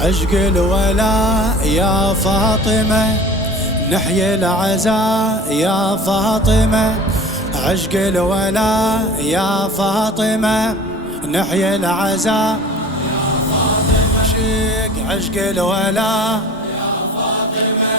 عشق الولاء يا فاطمة، نحيي العزاء يا فاطمة. عشق الولاء يا فاطمة، نحيي العزاء يا فاطمة. عشق الولاء يا فاطمة،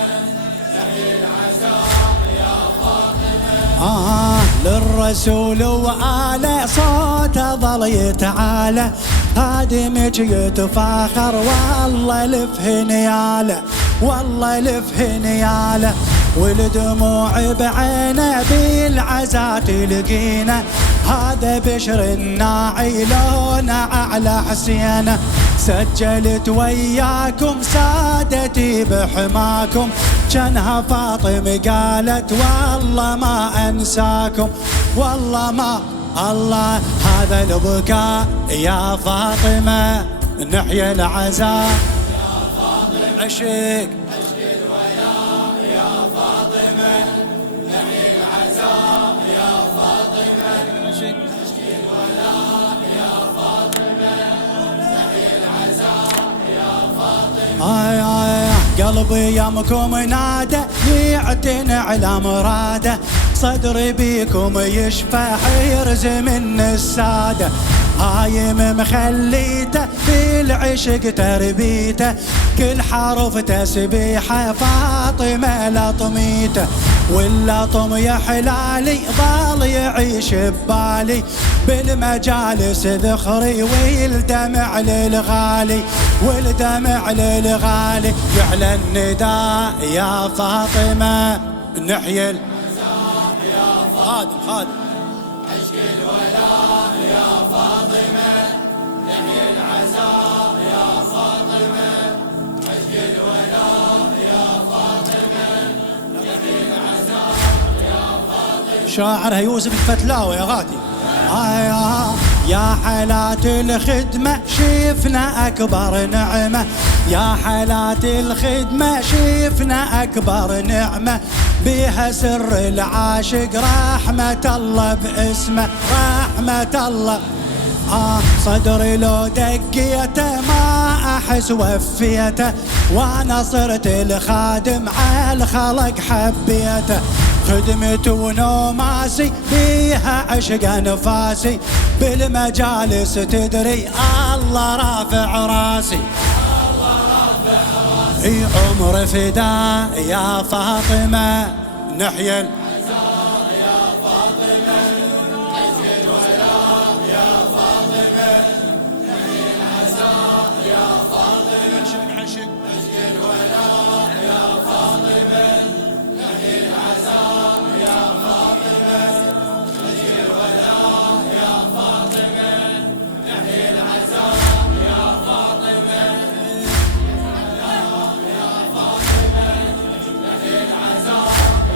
نحيي العزاء يا فاطمة. للرسول وآله صوته ظل يتعالى، خادمك يتفاخر والله لفه نياله، والله لفه نياله. والدموع بعينه بالعزا تلقينا، هذا بشر الناعي لونه على حسينه. سجلت وياكم سادتي بحماكم، جنها فاطمة قالت والله ما أنساكم، والله ما الله. هذا البكاء يا فاطمة، نحيي العزاء يا فاطمة. عشق الولاء يا فاطمة، نحيي العزاء يا فاطمة. عشق الولاء يا فاطمة، نحيي العزاء يا فاطمة. قلبي يمكم نادى يعتن على مراده، صدري بيكم يشفح يرز من السادة. هايم مخليته بالعشق تربيته، كل حرف تسبيحه فاطمة لطميته. واللطم يا حلالي ضال يعيش ببالي، بالمجالس ذخري والدمع للغالي، والدمع للغالي. يعلى النداء يا فاطمة، نحيي العزاء يا خادم خادم. عشق الولاء يا فاطمة، نحيي العزاء يا فاطمة. عشق الولاء يا فاطمة، نحيي العزاء يا فاطمة. شاعرها يوسف الفتلاوي يا غادي. يا حالات الخدمة شفنا أكبر نعمة، يا حالات الخدمة شفنا أكبر نعمة، بها سر العاشق رحمة الله باسمه، رحمة الله. صدري لو دقيته ما أحس وفيته، وأنا صرت الخادم على الخلق حبيته. خدمته ونوماسي بيها عشق نفاسي، بالمجالس تدري الله رافع راسي، الله رافع راسي. عمر فداء يا فاطمة، نحيي العزاء يا فاطمة. عشق الولاء يا فاطمة، نحيي العزاء يا فاطمة. عشق الولاء يا فاطمة، نحيي العزاء يا فاطمة. عشق الولاء يا فاطمة، نحيي العزاء يا فاطمة. يا فاطمة، نحيي العزاء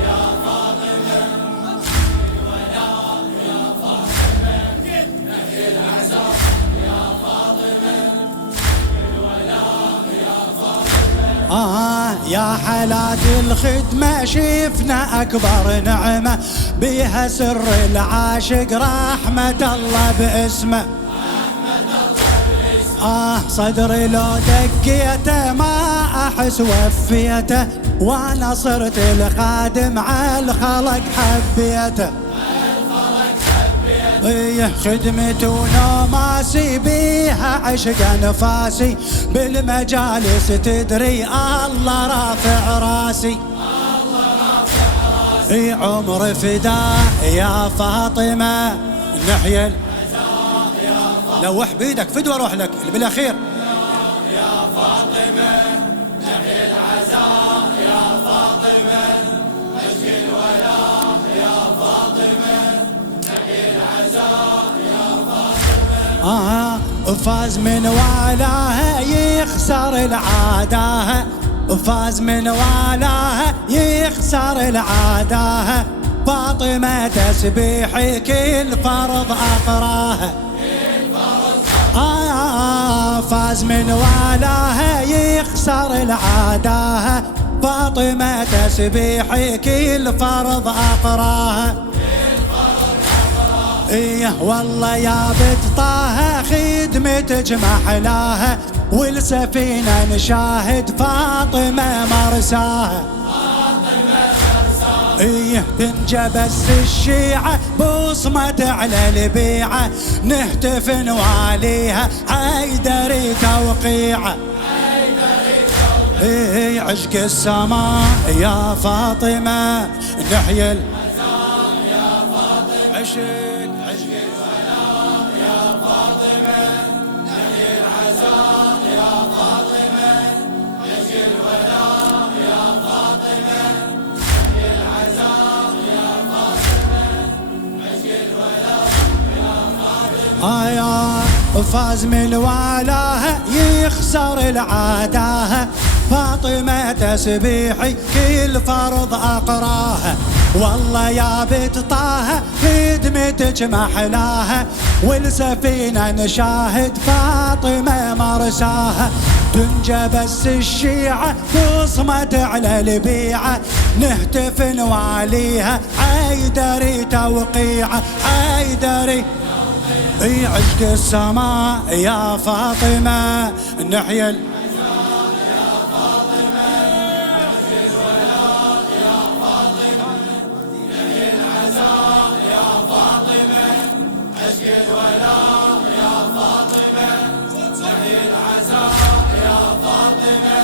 يا فاطمة. الولاء يا فاطمة، نحيي العزاء يا فاطمة. الولاء يا فاطمة. يا حالات الخدمة شفنا أكبر نعمة، بها سر العاشق رحمة الله باسمه، صدري لو دقيته ما أحس وفيته، وأنا صرت الخادم على الخلق حبيته. خدمته ونوماسي بيها عشق نفاسي، بالمجالس تدري الله رافع راسي، الله رافع راسي. عمر فداء يا فاطمة، نحيي العزاء يا فاطمة. لوح بيدك فدوة اروح لك بالاخير. يا فاطمة، نحيي العزاء يا فاطمة. عشق الولاء يا فاطمة، نحيي العزاء يا فاطمة. فاز من والاها يخسر العاداها، فاز من والاها يخسر العاداها. فاطمة تسبيحي كل فرض أقراها، فاز من والاها يخسر العاداها. فاطمة تسبيحي كل فرض أقراها. إيه والله يا بنت طه خدمتك محلاها، والسفينة نشاهد فاطمة مرساها. ايه تنجبس الشيعة بصمة على البيعة، نهتف نواليها حيدري توقيعة. ايه عشق السماء يا فاطمة، نحيي العزاء يا فاطمة، عشق الولاء يا فاطمة، نحيي العزاء يا فاطمة، عشق الولاء يا فاطمة، نحيي العزاء يا فاطمة، عشق الولاء يا فاطمة. فاز من والاها يخسر العاداها، فاطمة تسبيحي كل فرض أقراها، والله يا بنت طه خدمتك محلاها، والسفينة نشاهد فاطمة مرساها. تنجبس الشيعة بصمة على البيعة، نهتف نواليها حيدري توقيعة، حيدري. اي عشق السماء يا فاطمة، نحيي العزاء يا فاطمة، عشق الولاء يا فاطمة، نحيي العزاء يا فاطمة، عشق الولاء يا فاطمة، نحيي العزاء يا فاطمة،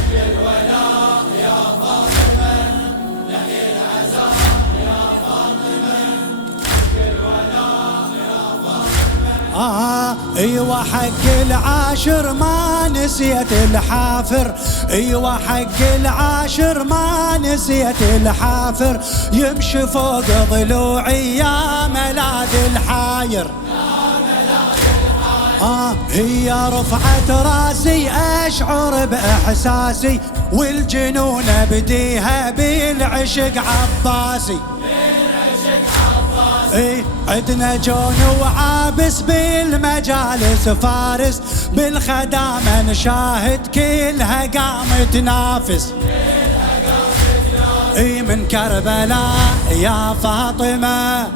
عشق الولاء يا فاطمة، نحيي العزاء يا فاطمة، عشق الولاء يا فاطمة. ايوه حق العاشر ما نسيت الحافر، ايوه حق العاشر ما نسيت الحافر، يمشي فوق ضلوعي يا ملاذ الحاير. هي رفعت راسي اشعر باحساسي، والجنون بديها بالعشق عباسي. ايه عدنا جون وعابس بالمجالس فارس، بالخدامة نشاهد كلها قام تنافس. ايه من كربلاء يا فاطمة